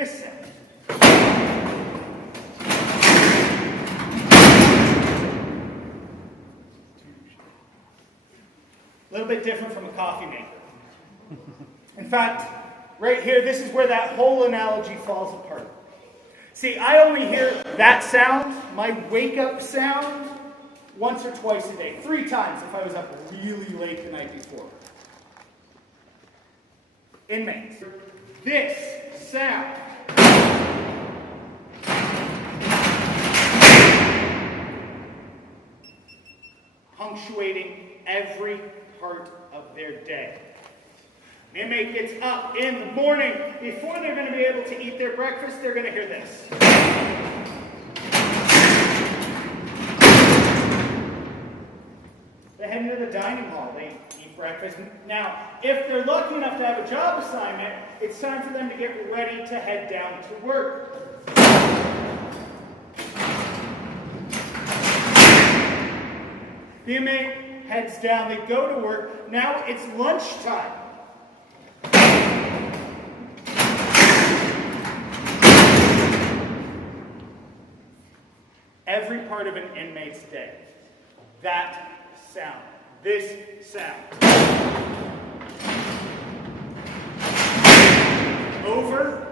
This sound. A little bit different from a coffee maker. In fact, right here, this is where that whole analogy falls apart. See, I only hear that sound, my wake-up sound, once or twice a day. 3 times if I was up really late the night before. Inmates. This sound. Punctuating every part of their day. An inmate gets up in the morning. Before they're going to be able to eat their breakfast, they're going to hear this. They head into the dining hall. They eat breakfast. Now, if they're lucky enough to have a job assignment, it's time for them to get ready to head down to work. The inmate heads down. They go to work. Now it's lunchtime. Every part of an inmate's day. That sound. This sound. Over